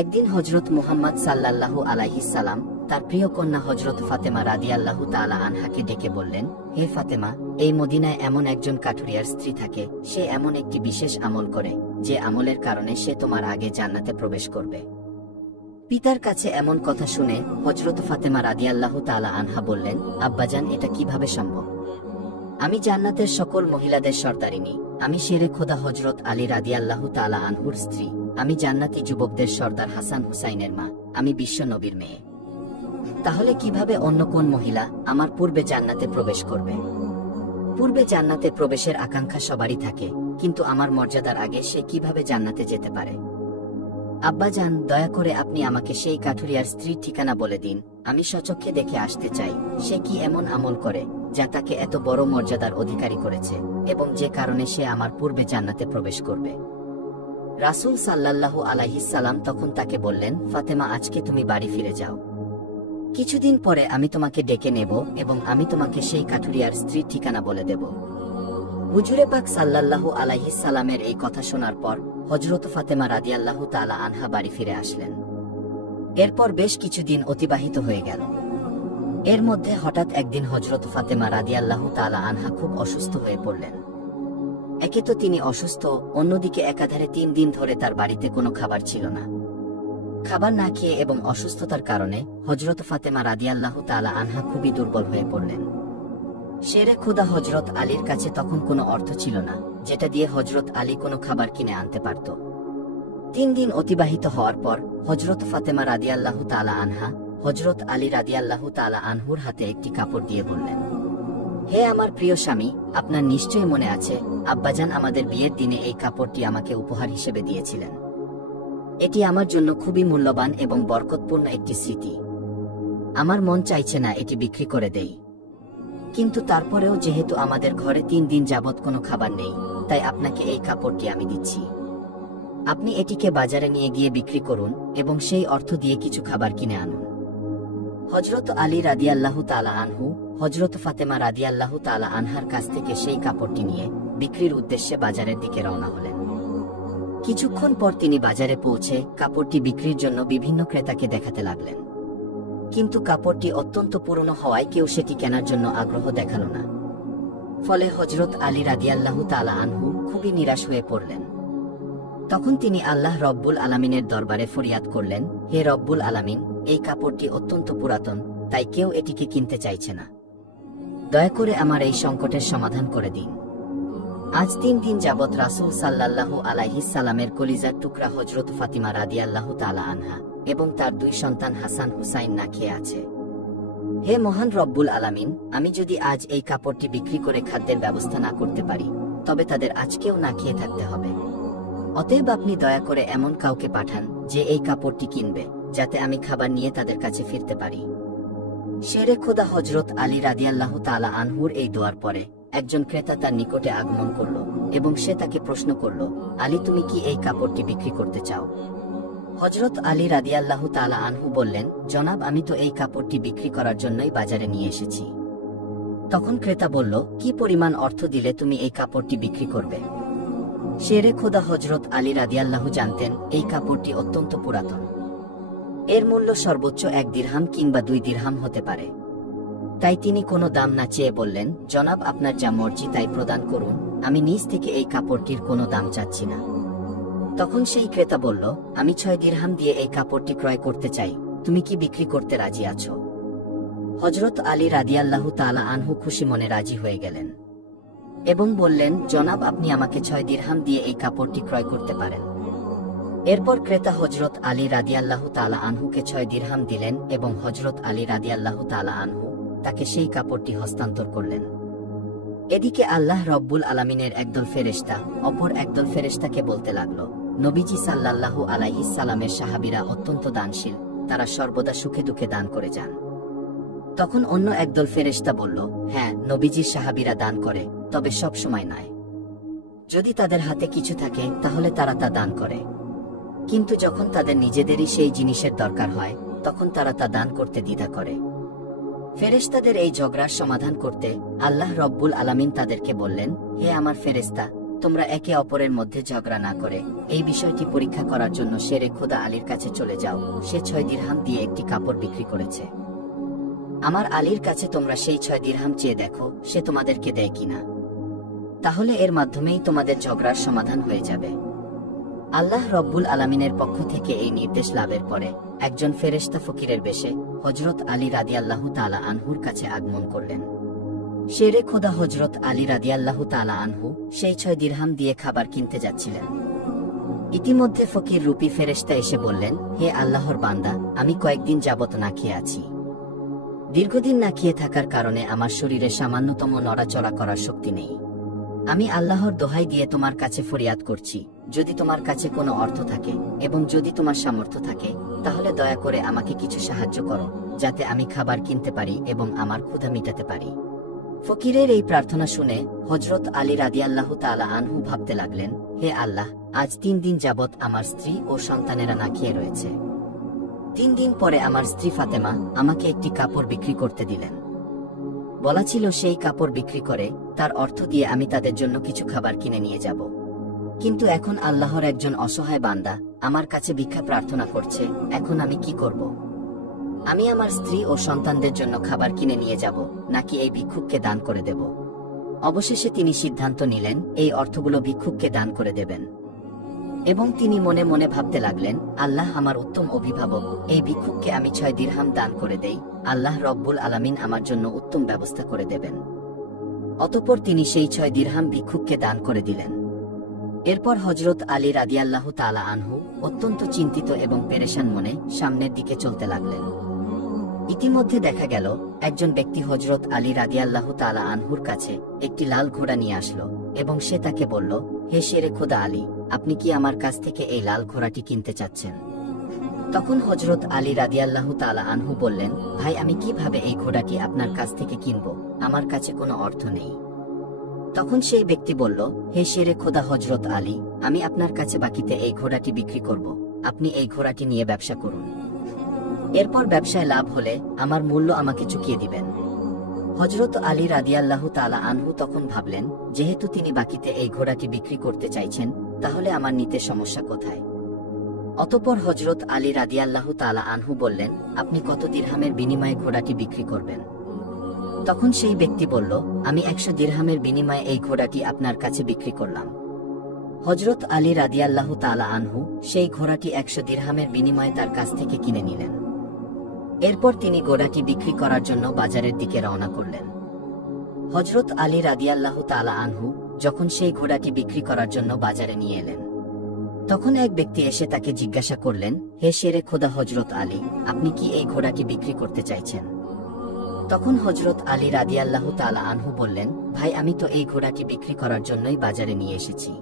একদিন হযরত মুহাম্মদ সাল্লাল্লাহু আলাইহি সাল্লাম তার প্রিয় কন্যা হযরত ফাতেমা রাদিয়াল্লাহু তাআলা আনহাকে ডেকে বললেন, হে ফাতেমা, এই মদিনায় এমন একজন কাঠুরিয়ার স্ত্রী থাকে, সে এমন একটি বিশেষ আমল করে, যে আমলের কারণে সে তোমার আগে জান্নাতে প্রবেশ করবে। পিতার কাছে এমন কথা শুনে হযরত ফাতেমা রাদিয়াল্লাহু তাআলা আনহা বললেন, আব্বাজান, এটা কিভাবে সম্ভব? আমি জান্নাতের সকল মহিলাদের সর্দারিনী, আমি শেরে খোদা হযরত আলী রাদিয়াল্লাহু তাআলা আনহুর স্ত্রী, আমি জান্নাতি যুবকদের সর্দার হাসান হুসাইনের মা, আমি বিশ্ব নবীর মেয়ে। তাহলে কিভাবে অন্য কোন মহিলা আমার পূর্বে জান্নাতে প্রবেশ করবে? পূর্বে জান্নাতে প্রবেশের আকাঙ্ক্ষা সবারই থাকে, কিন্তু আমার মর্যাদার আগে সে কিভাবে জান্নাতে যেতে পারে? আব্বাজান, দয়া করে আপনি আমাকে সেই কাঠুরিয়ার স্ত্রীর ঠিকানা বলে দিন, আমি স্বচক্ষে দেখে আসতে চাই সে কি এমন আমল করে যা তাকে এত বড় মর্যাদার অধিকারী করেছে, এবং যে কারণে সে আমার পূর্বে জান্নাতে প্রবেশ করবে। রাসূল সাল্লাল্লাহু আলাইহি সাল্লাম তখন তাকে বললেন, ফাতেমা, আজকে তুমি বাড়ি ফিরে যাও। কিছুদিন পরে আমি তোমাকে ডেকে নেব এবং আমি তোমাকে সেই কাঠুরিয়ার স্ত্রীর ঠিকানা বলে দেব। হুজুরে পাক সাল্লাল্লাহু আলাইহি সাল্লামের এই কথা শোনার পর হযরত ফাতেমা রাদিয়াল্লাহু তাআলা আনহা বাড়ি ফিরে আসলেন। এরপর বেশ কিছুদিন অতিবাহিত হয়ে গেল। এর মধ্যে হঠাৎ একদিন হযরত ফাতেমা রাদিয়াল্লাহু তাআলা আনহা খুব অসুস্থ হয়ে পড়লেন। একে তো তিনি অসুস্থ, অন্যদিকে একাধারে 3 দিন ধরে তার বাড়িতে কোনো খাবার ছিল না। খাবার না খেয়ে এবং অসুস্থতার কারণে হযরত ফাতেমা রাদিয়াল্লাহু তাআলা আনহা খুবই দুর্বল হয়ে পড়লেন। শেরে খোদা হযরত আলীর কাছে তখন কোনো অর্থ ছিল না, যেটা দিয়ে হযরত আলী কোনো খাবার কিনে আনতে পারত। 3 দিন অতিবাহিত হওয়ার পর হযরত ফাতেমা রাদিয়াল্লাহু তাআলা আনহা হযরত আলী রাদিয়াল্লাহু তাআলা আনহুর হাতে একটি কাপড় দিয়ে বললেন, হে আমার প্রিয় স্বামী, আপনার নিশ্চয়ই মনে আছে আব্বাজান আমাদের বিয়ের দিনে এই কাপড়টি আমাকে উপহার হিসেবে দিয়েছিলেন। এটি আমার জন্য খুবই মূল্যবান এবং বরকতপূর্ণ একটি স্মৃতি। আমার মন চাইছে না এটি বিক্রি করে দেই, কিন্তু তারপরেও যেহেতু আমাদের ঘরে 3 দিন যাবৎ কোনো খাবার নেই, তাই আপনাকে এই কাপড়টি আমি দিচ্ছি। আপনি এটিকে বাজারে নিয়ে গিয়ে বিক্রি করুন এবং সেই অর্থ দিয়ে কিছু খাবার কিনে আনুন। হযরত আলী রাদিয়াল্লাহু তাআলা আনহু হযরত ফাতেমা রাদিয়াল্লাহু তাআলা আনহার কাছ থেকে সেই কাপড়টি নিয়ে বিক্রির উদ্দেশ্যে বাজারের দিকে রওনা হলেন। কিছুক্ষণ পর তিনি বাজারে পৌঁছে কাপড়টি বিক্রির জন্য বিভিন্ন ক্রেতাকে দেখাতে লাগলেন, কিন্তু কাপড়টি অত্যন্ত পুরনো হওয়ায় কেউ সেটি কেনার জন্য আগ্রহ দেখালো না। ফলে হযরত আলী রাদিয়াল্লাহু তাআলা আনহু খুবই নিরাশ হয়ে পড়লেন। তখন তিনি আল্লাহ রব্বুল আলামিনের দরবারে ফরিয়াদ করলেন, হে রব্বুল আলামিন, এই কাপড়টি অত্যন্ত পুরাতন, তাই কেউ এটিকে কিনতে চাইছে না। দয়া করে আমার এই সংকটের সমাধান করে দিন। আজ 3 দিন যাবৎ রাসূল সাল্লাল্লাহু আলাইহি সাল্লামের কলিজার টুকরা হযরত ফাতিমা রাদিয়াল্লাহু তাআলা আনহা এবং তার 2 সন্তান হাসান হুসাইন না খেয়ে আছে। হে মহান রব্বুল আলামিন, আমি যদি আজ এই কাপড়টি বিক্রি করে খাদ্যের ব্যবস্থা না করতে পারি, তবে তাদের আজকেও না খেয়ে থাকতে হবে। অতএব আপনি দয়া করে এমন কাউকে পাঠান যে এই কাপড়টি কিনবে, যাতে আমি খাবার নিয়ে তাদের কাছে ফিরতে পারি। শেরে খোদা হযরত আলী রাদিয়াল্লাহু তাআলা আনহুর এই দোয়ার পরে একজন ক্রেতা তার নিকটে আগমন করল এবং সে তাকে প্রশ্ন করল, আলী, তুমি কি এই কাপড়টি বিক্রি করতে চাও? হযরত আলী রাদিয়াল্লাহু তাআলা আনহু বললেন, জনাব, আমি তো এই কাপড়টি বিক্রি করার জন্যই বাজারে নিয়ে এসেছি। তখন ক্রেতা বলল, কি পরিমাণ অর্থ দিলে তুমি এই কাপড়টি বিক্রি করবে? শেরে খোদা হযরত আলী রাদিয়াল্লাহু জানতেন এই কাপড়টি অত্যন্ত পুরাতন। এর মূল্য সর্বোচ্চ 1 দিরহাম কিংবা 2 দিরহাম হতে পারে। তাই তিনি কোনো দাম না চেয়ে বললেন, জনাব, আপনার যা মর্জি তাই প্রদান করুন, আমি নিজ থেকে এই কাপড়টির কোনো দাম চাচ্ছি না। তখন সেই ক্রেতা বলল, আমি 6 দিরহাম দিয়ে এই কাপড়টি ক্রয় করতে চাই, তুমি কি বিক্রি করতে রাজি আছো? হযরত আলী রাদিয়াল্লাহু তাআলা আনহু খুশি মনে রাজি হয়ে গেলেন এবং বললেন, জনাব, আপনি আমাকে 6 দিরহাম দিয়ে এই কাপড়টি ক্রয় করতে পারেন। এরপর ক্রেতা হযরত আলী রাদিয়াল্লাহু তাআলা আনহুকে 6 দিরহাম দিলেন এবং হযরত আলী রাদিয়াল্লাহু তাআলা আনহু তাকে সেই কাপড়টি হস্তান্তর করলেন। এদিকে আল্লাহ রব্বুল আলামিনের একদল ফেরেশতা অপর একদল ফেরেশতাকে বলতে লাগলো, নবীজি সাল্লাল্লাহু আলাইহি সাল্লামের সাহাবীরা অত্যন্ত দানশীল, তারা সর্বদা সুখে দুঃখে দান করে যান। তখন অন্য একদল ফেরেশতা বলল, হ্যাঁ, নবীজির সাহাবীরা দান করে, তবে সব সময় নয়। যদি তাদের হাতে কিছু থাকে তাহলে তারা তা দান করে, কিন্তু যখন তাদের নিজেদেরই সেই জিনিসের দরকার হয় তখন তারা তা দান করতে দ্বিধা করে। ফেরেশতাদের এই ঝগড়ার সমাধান করতে আল্লাহ রব্বুল আলামিন তাদেরকে বললেন, হে আমার ফেরেশতা, তোমরা একে অপরের মধ্যে ঝগড়া না করে এই বিষয়টি পরীক্ষা করার জন্য শেরে খোদা আলীর কাছে চলে যাও। সে 6 দিরহাম দিয়ে একটি কাপড় বিক্রি করেছে। আমার আলীর কাছে তোমরা সেই 6 দিরহাম চেয়ে দেখো সে তোমাদেরকে দেয় কিনা। তাহলে এর মাধ্যমেই তোমাদের ঝগড়ার সমাধান হয়ে যাবে। আল্লাহ রব্বুল আলামিনের পক্ষ থেকে এই নির্দেশ লাভের পরে একজন ফেরেশতা ফকিরের বেশে হযরত আলী রাদিয়াল্লাহু তাআলা আনহুর কাছে আগমন করলেন। শেরে খোদা হযরত আলী রাদিয়াল্লাহু তাআলা আনহু সেই 6 দিরহাম দিয়ে খাবার কিনতে যাচ্ছিলেন। ইতিমধ্যে ফকির রূপী ফেরেশতা এসে বললেন, হে আল্লাহর বান্দা, আমি কয়েকদিন যাবত না খেয়ে আছি। দীর্ঘদিন না খেয়ে থাকার কারণে আমার শরীরে সামান্যতম নড়াচড়া করার শক্তি নেই। আমি আল্লাহর দোহাই দিয়ে তোমার কাছে ফরিয়াদ করছি, যদি তোমার কাছে কোনো অর্থ থাকে এবং যদি তোমার সামর্থ্য থাকে তাহলে দয়া করে আমাকে কিছু সাহায্য করো, যাতে আমি খাবার কিনতে পারি এবং আমার ক্ষুধা মিটাতে পারি। ফকিরের এই প্রার্থনা শুনে হযরত আলী রাদিয়াল্লাহু তাআলা আনহু ভাবতে লাগলেন, হে আল্লাহ, আজ 3 দিন যাবত আমার স্ত্রী ও সন্তানেরা না খেয়ে রয়েছে। 3 দিন পরে আমার স্ত্রী ফাতেমা আমাকে একটি কাপড় বিক্রি করতে দিলেন। বলা ছিল সেই কাপড় বিক্রি করে তার অর্থ দিয়ে আমি তাদের জন্য কিছু খাবার কিনে নিয়ে যাব। কিন্তু এখন আল্লাহর একজন অসহায় বান্দা আমার কাছে ভিক্ষা প্রার্থনা করছে, এখন আমি কি করব? আমি আমার স্ত্রী ও সন্তানদের জন্য খাবার কিনে নিয়ে যাব নাকি এই ভিক্ষুককে দান করে দেব? অবশেষে তিনি সিদ্ধান্ত নিলেন এই অর্থগুলো ভিক্ষুককে দান করে দেবেন। এবং তিনি মনে মনে ভাবতে লাগলেন, আল্লাহ আমার উত্তম অভিভাবক, এই ভিক্ষুককে আমি 6 দিরহাম দান করে দেই, আল্লাহ রব্বুল আলামিন আমার জন্য উত্তম ব্যবস্থা করে দেবেন। অতঃপর তিনি সেই 6 দিরহাম ভিক্ষুককে দান করে দিলেন। এরপর হযরত আলী রাদিয়াল্লাহু তাআলা আনহু অত্যন্ত চিন্তিত এবং পেরেশান মনে সামনের দিকে চলতে লাগলেন। ইতিমধ্যে দেখা গেল একজন ব্যক্তি হযরত আলী রাদিয়াল্লাহু তাআলা আনহুর কাছে একটি লাল ঘোড়া নিয়ে আসলো এবং সে তাকে বলল, হে শেরে খোদা আলী, আপনি কি আমার কাছ থেকে এই লাল ঘোড়াটি কিনতে চাচ্ছেন? তখন হযরত আলী রাদিয়াল্লাহু তাআলা আনহু বললেন, ভাই, আমি কিভাবে এই ঘোড়াটি আপনার কাছ থেকে কিনব? আমার কাছে কোনো অর্থ নেই। তখন সেই ব্যক্তি বলল, হে শেরে খোদা হযরত আলী, আমি আপনার কাছে বাকিতে এই ঘোড়াটি বিক্রি করব, আপনি এই ঘোড়াটি নিয়ে ব্যবসা করুন। এরপর ব্যবসায় লাভ হলে আমার মূল্য আমাকে চুকিয়ে দিবেন। হযরত আলী রাদিয়াল্লাহু তাআলা আনহু তখন ভাবলেন, যেহেতু তিনি বাকিতে এই ঘোড়াটি বিক্রি করতে চাইছেন, তাহলে আমার নিতে সমস্যা কোথায়? অতঃপর হযরত আলী রাদিয়াল্লাহু তাআলা আনহু বললেন, আপনি কত দিরহামের বিনিময়ে ঘোড়াটি বিক্রি করবেন? তখন সেই ব্যক্তি বলল, আমি 100 দিরহামের বিনিময়ে এই ঘোড়াটি আপনার কাছে বিক্রি করলাম। হযরত আলী রাদিয়াল্লাহু তাআলা আনহু সেই ঘোড়াটি 100 দিরহামের বিনিময়ে তার কাছ থেকে কিনে নিলেন। এরপর তিনি ঘোড়াটি বিক্রি করার জন্য বাজারের দিকে রওনা করলেন। হযরত আলী রাদিয়াল্লাহু তাআলা আনহু যখন সেই ঘোড়াটি বিক্রি করার জন্য বাজারে নিয়ে এলেন, তখন এক ব্যক্তি এসে তাকে জিজ্ঞাসা করলেন, হে শেরে খোদা হযরত আলী, আপনি কি এই ঘোড়াটি বিক্রি করতে চাইছেন? তখন হযরত আলী রাদিয়াল্লাহু তাআলা আনহু বললেন, ভাই, আমি তো এই ঘোড়াটি বিক্রি করার জন্যই বাজারে নিয়ে এসেছি।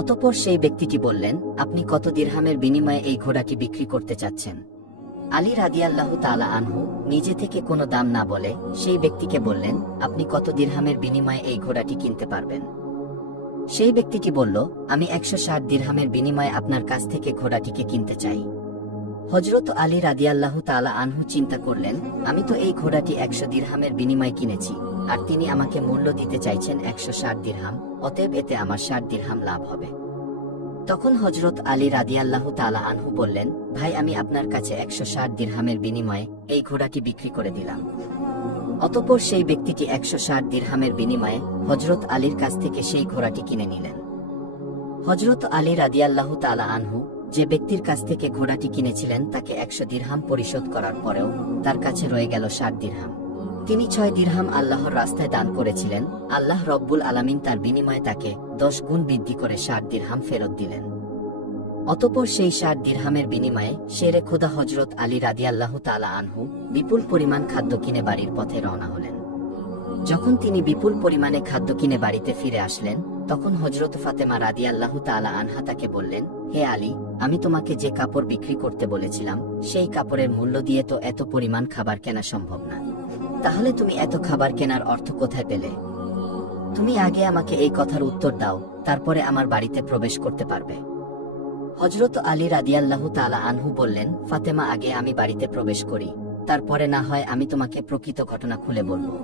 অতঃপর সেই ব্যক্তিটি বললেন, আপনি কত দিরহামের বিনিময়ে এই ঘোড়াটি বিক্রি করতে চাচ্ছেন? আলী রাদিয়াল্লাহু তাআলা আনহু নিজে থেকে কোনো দাম না বলে সেই ব্যক্তিকে বললেন, আপনি কত দিরহামের বিনিময়ে এই ঘোড়াটি কিনতে পারবেন? সেই ব্যক্তিটি বলল, আমি 160 দিরহামের বিনিময়ে আপনার কাছ থেকে ঘোড়াটিকে কিনতে চাই। হযরত আলী রাদিয়াল্লাহু তাআলা আনহু চিন্তা করলেন, আমি তো এই ঘোড়াটি 100 দিরহামের বিনিময়ে কিনেছি, আর তিনি আমাকে মূল্য দিতে চাইছেন 160 দিরহাম, অতএব এতে আমার 60 দিরহাম লাভ হবে। তখন হযরত আলী রাদিয়াল্লাহু তাআলা আনহু বললেন, ভাই, আমি আপনার কাছে 160 দিরহামের বিনিময়ে এই ঘোড়াটি বিক্রি করে দিলাম। অতঃপর সেই ব্যক্তিটি 160 দিরহামের বিনিময়ে হযরত আলীর কাছ থেকে সেই ঘোড়াটি কিনে নিলেন। হযরত আলী রাদিয়াল্লাহু তাআলা আনহু যে ব্যক্তির কাছ থেকে ঘোড়াটি কিনেছিলেন তাকে 100 দিরহাম পরিশোধ করার পরেও তার কাছে রয়ে গেল 60 দিরহাম। তিনি 6 দিরহাম আল্লাহর রাস্তায় দান করেছিলেন। আল্লাহ রব্বুল আলামিন তার বিনিময়ে তাকে 10 গুণ বৃদ্ধি করে 60 দিরহাম ফেরত দিলেন। অতঃপর সেই 60 দিরহামের বিনিময়ে শেরে খোদা হযরত আলী রাদিয়াল্লাহু তাআলা আনহু বিপুল পরিমাণ খাদ্য কিনে বাড়ির পথে রওনা হলেন। যখন তিনি বিপুল পরিমাণে খাদ্য কিনে বাড়িতে ফিরে আসলেন, তখন হযরত ফাতেমা রাদিয়াল্লাহু তাআলা আনহা তাকে বললেন, হে আলী, আমি তোমাকে যে কাপড় বিক্রি করতে বলেছিলাম সেই কাপড়ের মূল্য দিয়ে তো এত পরিমাণ খাবার কেনা সম্ভব না। তাহলে তুমি এত খাবার কেনার অর্থ কোথায় পেলে? তুমি আগে আমাকে এই কথার উত্তর দাও, তারপরে আমার বাড়িতে প্রবেশ করতে পারবে। হযরত আলী রাদিয়াল্লাহু তাআলা আনহু বললেন, ফাতেমা, আগে আমি বাড়িতে প্রবেশ করি, তারপরে না হয় আমি তোমাকে প্রকৃত ঘটনা খুলে বলবো।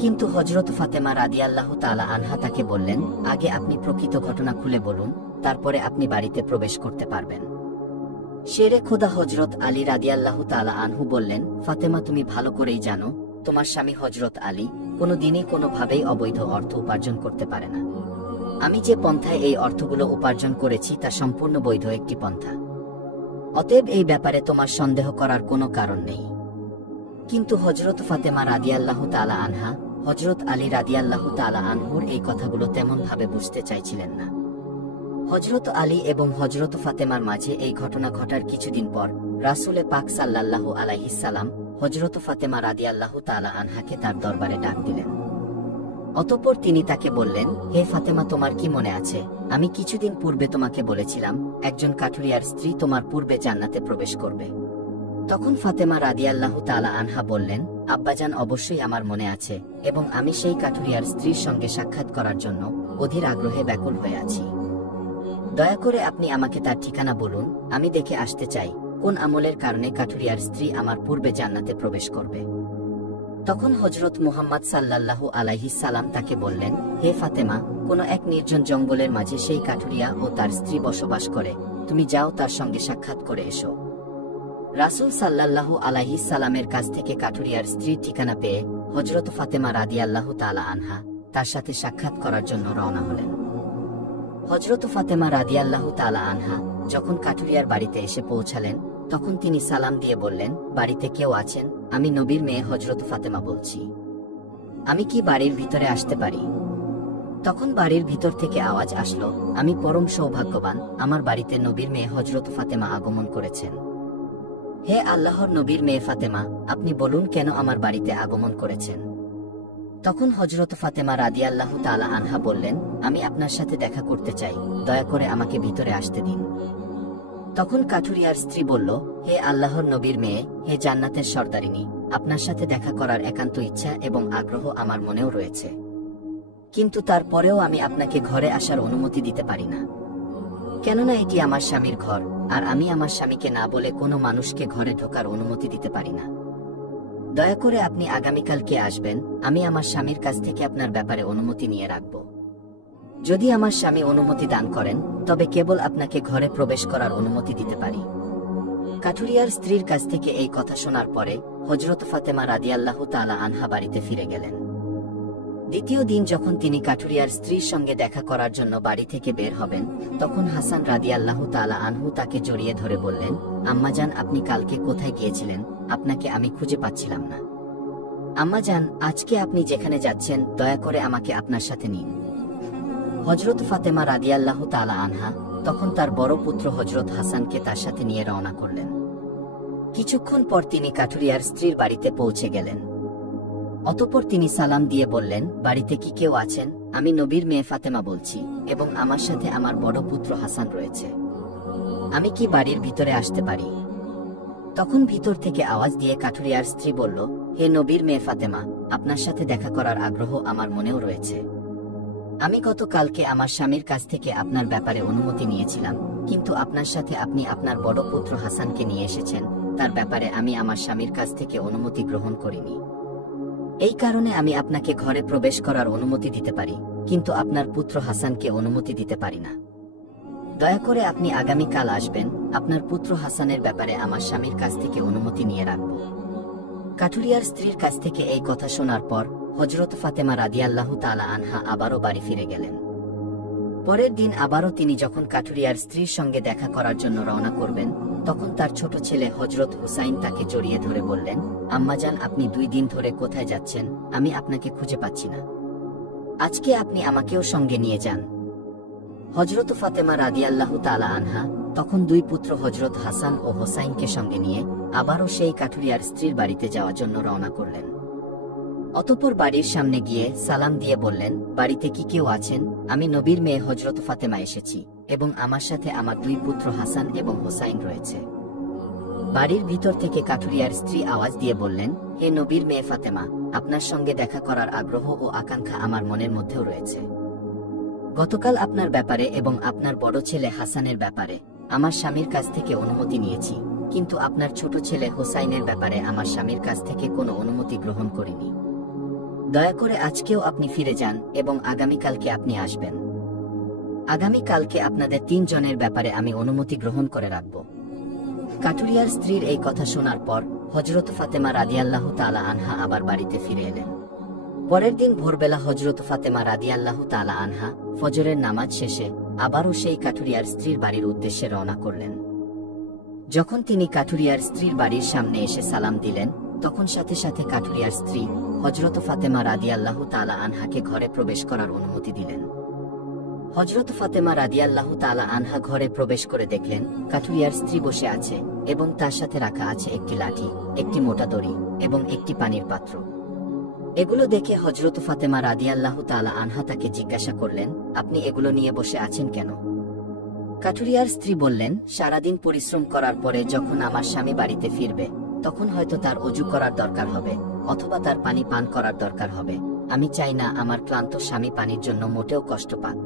কিন্তু হযরত ফাতেমা রাদিয়াল্লাহু তাআলা আনহা তাকে বললেন, আগে আপনি প্রকৃত ঘটনা খুলে বলুন, তারপরে আপনি বাড়িতে প্রবেশ করতে পারবেন। শেরে খোদা হযরত আলী রাদিয়াল্লাহু তাআলা আনহু বললেন, ফাতেমা তুমি ভালো করেই জানো, তোমার স্বামী হযরত আলী কোনো দিনই কোনোভাবেই অবৈধ অর্থ উপার্জন করতে পারে না। আমি যে পন্থায় এই অর্থগুলো উপার্জন করেছি তা সম্পূর্ণ বৈধ একটি পন্থা। অতএব এই ব্যাপারে তোমার সন্দেহ করার কোনো কারণ নেই। কিন্তু হযরত ফাতেমা রাদিয়াল্লাহু তাআলা আনহা হযরত আলী রাদিয়াল্লাহু তাআলা আনহুর এই কথাগুলো তেমন ভাবে বুঝতে চাইছিলেন না। হযরত আলী এবং হযরত ফাতেমার মাঝে এই ঘটনা ঘটার কিছুদিন পর রাসূলে পাক সাল্লাল্লাহু আলাইহি সাল্লাম হযরত ফাতেমা রাদিয়াল্লাহু তাআলা আনহাকে তার দরবারে ডাক দিলেন। অতঃপর তিনি তাকে বললেন, হে ফাতেমা, তোমার কি মনে আছে আমি কিছুদিন পূর্বে তোমাকে বলেছিলাম একজন কাঠুরিয়ার স্ত্রী তোমার পূর্বে জান্নাতে প্রবেশ করবে? তখন ফাতেমা রাদিয়াল্লাহু তাআলা আনহা বললেন, আব্বাজান, অবশ্যই আমার মনে আছে এবং আমি সেই কাঠুরিয়ার স্ত্রীর সঙ্গে সাক্ষাৎ করার জন্য অধীর আগ্রহে ব্যাকুল হয়ে আছি। দয়া করে আপনি আমাকে তার ঠিকানা বলুন, আমি দেখে আসতে চাই কোন আমলের কারণে কাঠুরিয়ার স্ত্রী আমার পূর্বে জান্নাতে প্রবেশ করবে। তখন হযরত মুহাম্মদ সাল্লাল্লাহু আলাইহি সাল্লাম তাকে বললেন, হে ফাতেমা, কোন এক নির্জন জঙ্গলের মাঝে সেই কাঠুরিয়া ও তার স্ত্রী বসবাস করে, তুমি যাও তার সঙ্গে সাক্ষাৎ করে এসো। রাসূল সাল্লাল্লাহু আলাইহি সাল্লামের কাছ থেকে কাঠুরিয়ার স্ত্রীর ঠিকানা পেয়ে হযরত ফাতেমা রাদিয়াল্লাহু তাআলা আনহা তার সাথে সাক্ষাৎ করার জন্য রওনা হলেন। হযরত ফাতেমা রাদিয়াল্লাহু তাআলা আনহা যখন কাঠুরিয়ার বাড়িতে এসে পৌঁছালেন, তখন তিনি সালাম দিয়ে বললেন, বাড়িতে কেউ আছেন? আমি নবীর মেয়ে হযরত ফাতেমা বলছি। আমি কি বাড়ির ভিতরে আসতে পারি? তখন বাড়ির ভিতর থেকে আওয়াজ আসলো, আমি পরম সৌভাগ্যবান, আমার বাড়িতে নবীর মেয়ে হযরত ফাতেমা আগমন করেছেন। হে আল্লাহর নবীর মেয়ে ফাতেমা, আপনি বলুন কেন আমার বাড়িতে আগমন করেছেন? তখন হযরত ফাতেমা রাদিয়াল্লাহু তাআলা আনহা বললেন, আমি আপনার সাথে দেখা করতে চাই, দয়া করে আমাকে ভিতরে আসতে দিন। তখন কাঠুরিয়ার স্ত্রী বলল, হে আল্লাহর নবীর মেয়ে, হে জান্নাতের সর্দারিনী, আপনার সাথে দেখা করার একান্ত ইচ্ছা এবং আগ্রহ আমার মনেও রয়েছে, কিন্তু তারপরেও আমি আপনাকে ঘরে আসার অনুমতি দিতে পারি না, কেননা এটি আমার স্বামীর ঘর, আর আমি আমার স্বামীকে না বলে কোনো মানুষকে ঘরে ঢোকার অনুমতি দিতে পারি না। দয়া করে আপনি আগামীকালকে আসবেন, আমি আমার স্বামীর কাছ থেকে আপনার ব্যাপারে অনুমতি নিয়ে রাখব। যদি আমার স্বামী অনুমতি দান করেন তবে কেবল আপনাকে ঘরে প্রবেশ করার অনুমতি দিতে পারি। কাঠুরিয়ার স্ত্রীর কাছ থেকে এই কথা শোনার পরে হযরত ফাতেমা রাদিয়াল্লাহু তাআলা আনহা বাড়িতে ফিরে গেলেন। দ্বিতীয় দিন যখন তিনি কাঠুরিয়ার স্ত্রীর সঙ্গে দেখা করার জন্য বাড়ি থেকে বের হবেন, তখন হাসান রাদিয়াল্লাহু তাআলা আনহু তাকে জড়িয়ে ধরে বললেন, আম্মাজান, আপনি কালকে কোথায় গিয়েছিলেন? আপনাকে আমি খুঁজে পাচ্ছিলাম না। আম্মাজান, আজকে আপনি যেখানে যাচ্ছেন দয়া করে আমাকে আপনার সাথে নিন। হযরত ফাতেমা রাদিয়াল্লাহু তাআলা আনহা তখন তার বড় পুত্র হযরত হাসানকে তার সাথে নিয়ে রওনা করলেন। কিছুক্ষণ পর তিনি কাঠুরিয়ার স্ত্রীর বাড়িতে পৌঁছে গেলেন। অতঃপর তিনি সালাম দিয়ে বললেন, বাড়িতে কি কেউ আছেন? আমি নবীর মেয়ে ফাতেমা বলছি এবং আমার সাথে আমার বড় পুত্র হাসান রয়েছে, আমি কি বাড়ির ভিতরে আসতে পারি? তখন ভিতর থেকে আওয়াজ দিয়ে কাঠুরিয়ার স্ত্রী বলল, হে নবীর মেয়ে ফাতেমা, আপনার সাথে দেখা করার আগ্রহ আমার মনেও রয়েছে। আমি গতকালকে আমার স্বামীর কাছ থেকে আপনার ব্যাপারে অনুমতি নিয়েছিলাম, কিন্তু আপনার সাথে আপনি আপনার বড় পুত্র হাসানকে নিয়ে এসেছেন, তার ব্যাপারে আমি আমার স্বামীর কাছ থেকে অনুমতি গ্রহণ করিনি। এই কারণে আমি আপনাকে ঘরে প্রবেশ করার অনুমতি দিতে পারি, কিন্তু আপনার পুত্র হাসানকে অনুমতি দিতে পারি না। দয়া করে আপনি আগামীকাল আসবেন, আপনার পুত্র হাসানের ব্যাপারে আমার স্বামীর কাছ থেকে অনুমতি নিয়ে রাখব। কাঠুরিয়ার স্ত্রীর কাছ থেকে এই কথা শোনার পর হযরত ফাতেমা রাদিয়াল্লাহু তাআলা আনহা আবারও বাড়ি ফিরে গেলেন। পরের দিন আবারও তিনি যখন কাঠুরিয়ার স্ত্রীর সঙ্গে দেখা করার জন্য রওনা করবেন, তখন তার ছোট ছেলে হযরত হুসাইন তাকে জড়িয়ে ধরে বললেন, আম্মাজান, আপনি 2 দিন ধরে কোথায় যাচ্ছেন? আমি আপনাকে খুঁজে পাচ্ছি না, আজকে আপনি আমাকেও সঙ্গে নিয়ে যান। হযরত ফাতেমা রাদিয়াল্লাহু তাআলা আনহা তখন 2 পুত্র হযরত হাসান ও হোসাইনকে সঙ্গে নিয়ে আবারও সেই কাঠুরিয়ার স্ত্রীর বাড়িতে যাওয়ার জন্য রওনা করলেন। অতঃপর বাড়ির সামনে গিয়ে সালাম দিয়ে বললেন, বাড়িতে কি কেউ আছেন? আমি নবীর মেয়ে হযরত ফাতেমা এসেছি এবং আমার সাথে আমার 2 পুত্র হাসান এবং হোসাইন রয়েছে। বাড়ির ভিতর থেকে কাঠুরিয়ার স্ত্রী আওয়াজ দিয়ে বললেন, হে নবীর মেয়ে ফাতেমা, আপনার সঙ্গে দেখা করার আগ্রহ ও আকাঙ্ক্ষা আমার মনের মধ্যেও রয়েছে। গতকাল আপনার ব্যাপারে এবং আপনার বড় ছেলে হাসানের ব্যাপারে আমার স্বামীর কাছ থেকে অনুমতি নিয়েছি, কিন্তু আপনার ছোট ছেলে হোসাইনের ব্যাপারে আমার স্বামীর কাছ থেকে কোনো অনুমতি গ্রহণ করিনি। দয়া করে আজকেও আপনি ফিরে যান এবং আগামীকালকে আপনি আসবেন। আগামীকালকে আপনাদের 3 জনের ব্যাপারে আমি অনুমতি গ্রহণ করে রাখব। কাঠুরিয়ার স্ত্রীর এই কথা শোনার পর হযরত ফাতেমা রাদিয়াল্লাহু তাআলা আনহা আবার বাড়িতে ফিরে এলেন। পরের দিন ভোরবেলা হযরত ফাতেমা রাদিয়াল্লাহু তাআলা আনহা ফজরের নামাজ শেষে আবারও সেই কাঠুরিয়ার স্ত্রীর বাড়ির উদ্দেশ্যে রওনা করলেন। যখন তিনি কাঠুরিয়ার স্ত্রীর বাড়ির সামনে এসে সালাম দিলেন, তখন সাথে সাথে কাঠুরিয়ার স্ত্রী হযরত ফাতেমা রাদিয়াল্লাহু তাআলা আনহাকে ঘরে প্রবেশ করার অনুমতি দিলেন। হযরত ফাতেমা রাদিয়াল্লাহু তাআলা আনহা ঘরে প্রবেশ করে দেখলেন কাঠুরিয়ার স্ত্রী বসে আছে এবং তার সাথে রাখা আছে একটি লাঠি, একটি মোটা দড়ি এবং একটি পানির পাত্র। এগুলো দেখে হযরত ফাতেমা রাদিয়াল্লাহু তাআলা আনহা তাকে জিজ্ঞাসা করলেন, আপনি এগুলো নিয়ে বসে আছেন কেন? কাঠুরিয়ার স্ত্রী বললেন, সারাদিন পরিশ্রম করার পরে যখন আমার স্বামী বাড়িতে ফিরবে তখন হয়তো তার অজু করার দরকার হবে অথবা তার পানি পান করার দরকার হবে। আমি চাই না আমার ক্লান্ত স্বামী পানির জন্য মোটেও কষ্ট পাক।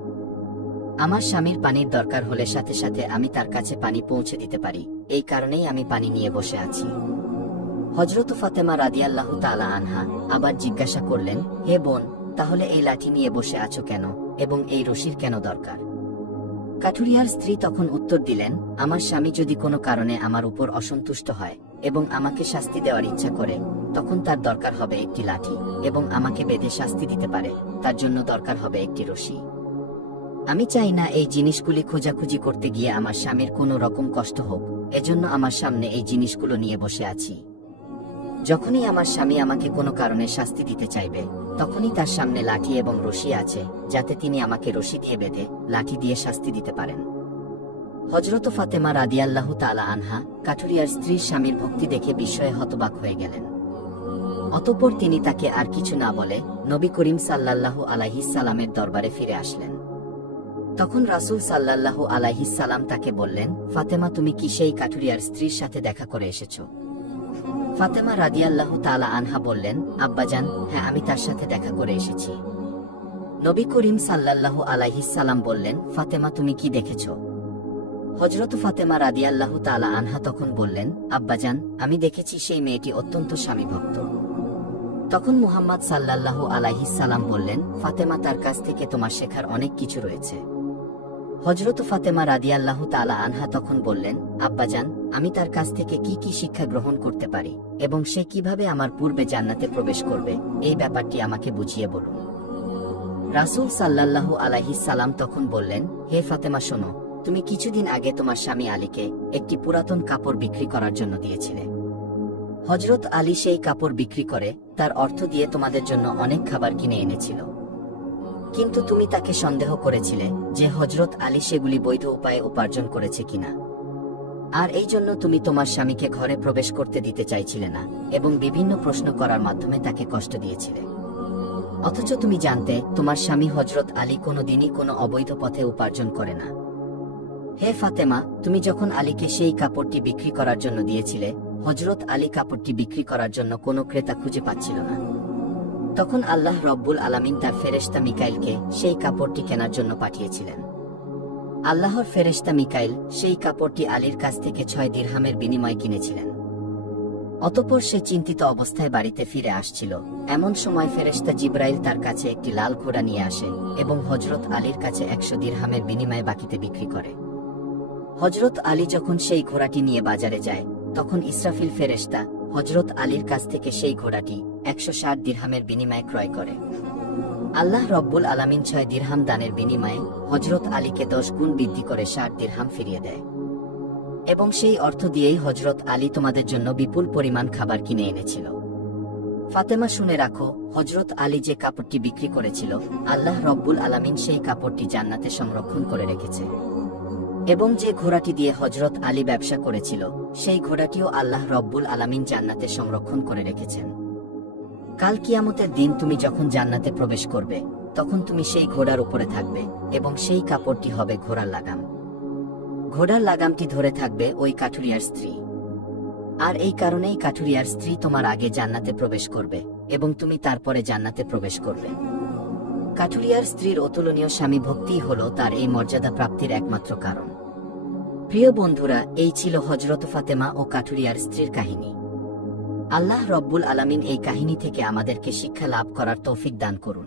আমার স্বামীর পানির দরকার হলে সাথে সাথে আমি তার কাছে পানি পৌঁছে দিতে পারি, এই কারণেই আমি পানি নিয়ে বসে আছি। হযরত ফাতেমা রাদিয়াল্লাহু তাআলা আনহা আবার জিজ্ঞাসা করলেন, হে বোন, তাহলে এই লাঠি নিয়ে বসে আছো কেন এবং এই রশির কেন দরকার? কাঠুরিয়ার স্ত্রী তখন উত্তর দিলেন, আমার স্বামী যদি কোনো কারণে আমার উপর অসন্তুষ্ট হয় এবং আমাকে শাস্তি দেওয়ার ইচ্ছা করে, তখন তার দরকার হবে একটি লাঠি এবং আমাকে বেঁধে শাস্তি দিতে পারে, তার জন্য দরকার হবে একটি রশি। আমি চাই না এই জিনিসগুলি খোঁজাখুঁজি করতে গিয়ে আমার স্বামীর কোনো রকম কষ্ট হোক, এজন্য আমার সামনে এই জিনিসগুলো নিয়ে বসে আছি। যখনই আমার স্বামী আমাকে কোনো কারণে শাস্তি দিতে চাইবে, তখনই তার সামনে লাঠি এবং রশি আছে, যাতে তিনি আমাকে রশি দিয়ে বেঁধে লাঠি দিয়ে শাস্তি দিতে পারেন। হযরত ফাতেমা রাদিয়াল্লাহু তাআলা আনহা কাঠুরিয়ার স্ত্রীর স্বামীর ভক্তি দেখে বিস্ময়ে হতবাক হয়ে গেলেন। অতঃপর তিনি তাকে আর কিছু না বলে নবী করিম সাল্লাল্লাহু আলাইহিস সালামের দরবারে ফিরে আসলেন। তখন রাসূল সাল্লাল্লাহু আলাইহিস সালাম তাকে বললেন, ফাতেমা, তুমি কি সেই কাঠুরিয়ার স্ত্রীর সাথে দেখা করে এসেছো? ফাতেমা রাদিয়াল্লাহু তাআলা আনহা বললেন, আব্বাজান, হ্যাঁ, আমি তার সাথে দেখা করে এসেছি। নবী করিম সাল্লাল্লাহু আলাইহিস সালাম বললেন, ফাতেমা, তুমি কি দেখেছো? হযরত ফাতেমা রাদিয়াল্লাহু তাআলা আনহা তখন বললেন, আব্বাজান, আমি দেখেছি সেই মেয়েটি অত্যন্ত স্বামীভক্ত। তখন মুহাম্মদ সাল্লাল্লাহু আলাইহিস সালাম বললেন, ফাতেমা, তার কাছ থেকে তোমার শেখার অনেক কিছু রয়েছে। হযরত ফাতেমা রাদিয়াল্লাহু তাআলা আনহা তখন বললেন, আব্বাজান, আমি তার কাছ থেকে কি কি শিক্ষা গ্রহণ করতে পারি এবং সে কিভাবে আমার পূর্বে জান্নাতে প্রবেশ করবে, এই ব্যাপারটি আমাকে বুঝিয়ে বলুন। রাসূল সাল্লাল্লাহু আলাইহিস সালাম তখন বললেন, হে ফাতেমা, শোনো, তুমি কিছুদিন আগে তোমার স্বামী আলীকে একটি পুরাতন কাপড় বিক্রি করার জন্য দিয়েছিলে। হযরত আলী সেই কাপড় বিক্রি করে তার অর্থ দিয়ে তোমাদের জন্য অনেক খাবার কিনে এনেছিল। কিন্তু তুমি তাকে সন্দেহ করেছিলে যে হযরত আলী সেগুলি বৈধ উপায়ে উপার্জন করেছে কিনা, আর এই জন্য তুমি তোমার স্বামীকে ঘরে প্রবেশ করতে দিতে চাইছিলে না এবং বিভিন্ন প্রশ্ন করার মাধ্যমে তাকে কষ্ট দিয়েছিলে। অথচ তুমি জানতে তোমার স্বামী হযরত আলী কোনোদিনই কোনো অবৈধ পথে উপার্জন করে না। হে ফাতেমা, তুমি যখন আলীকে সেই কাপড়টি বিক্রি করার জন্য দিয়েছিলে, হযরত আলী কাপড়টি বিক্রি করার জন্য কোনো ক্রেতা খুঁজে পাচ্ছিল না। তখন আল্লাহ রব্বুল আলামিন তার ফেরেশতা মিকাইলকে সেই কাপড়টি কেনার জন্য পাঠিয়েছিলেন। আল্লাহর ফেরেশতা মিকাইল সেই কাপড়টি আলীর কাছ থেকে 6 দিরহামের বিনিময়ে কিনেছিলেন। অতঃপর সে চিন্তিত অবস্থায় বাড়িতে ফিরে আসছিল। এমন সময় ফেরেশতা জিবরাইল তার কাছে একটি লাল ঘোড়া নিয়ে আসে এবং হযরত আলীর কাছে 100 দিরহামের বিনিময়ে বাকিতে বিক্রি করে। হযরত আলী যখন সেই ঘোড়াটি নিয়ে বাজারে যায়, তখন ইসরাফিল ফেরেশতা হযরত আলীর কাছ থেকে সেই ঘোড়াটি 160 দিরহামের বিনিময়ে ক্রয় করে। আল্লাহ রব্বুল আলামিন 6 দিরহাম দানের বিনিময়ে হযরত আলীকে 10 গুণ বৃদ্ধি করে 60 দিরহাম ফিরিয়ে দেয় এবং সেই অর্থ দিয়েই হযরত আলী তোমাদের জন্য বিপুল পরিমাণ খাবার কিনে এনেছিল। ফাতেমা, শুনে রাখো, হযরত আলী যে কাপড়টি বিক্রি করেছিল, আল্লাহ রব্বুল আলামিন সেই কাপড়টি জান্নাতে সংরক্ষণ করে রেখেছে এবং যে ঘোড়াটি দিয়ে হযরত আলী ব্যবসা করেছিল, সেই ঘোড়াটিও আল্লাহ রব্বুল আলামিন জান্নাতে সংরক্ষণ করে রেখেছেন। কাল কিয়ামতের দিন তুমি যখন জান্নাতে প্রবেশ করবে, তখন তুমি সেই ঘোড়ার উপরে থাকবে এবং সেই কাপড়টি হবে ঘোড়ার লাগাম। ঘোড়ার লাগামটি ধরে থাকবে ওই কাঠুরিয়ার স্ত্রী, আর এই কারণেই কাঠুরিয়ার স্ত্রী তোমার আগে জান্নাতে প্রবেশ করবে এবং তুমি তারপরে জান্নাতে প্রবেশ করবে। কাঠুরিয়ার স্ত্রীর অতুলনীয় স্বামী ভক্তিই হল তার এই মর্যাদা প্রাপ্তির একমাত্র কারণ। প্রিয় বন্ধুরা, এই ছিল হযরত ফাতেমা ও কাঠুরিয়ার স্ত্রীর কাহিনী। আল্লাহ রব্বুল আলামিন এই কাহিনী থেকে আমাদেরকে শিক্ষা লাভ করার তৌফিক দান করুন।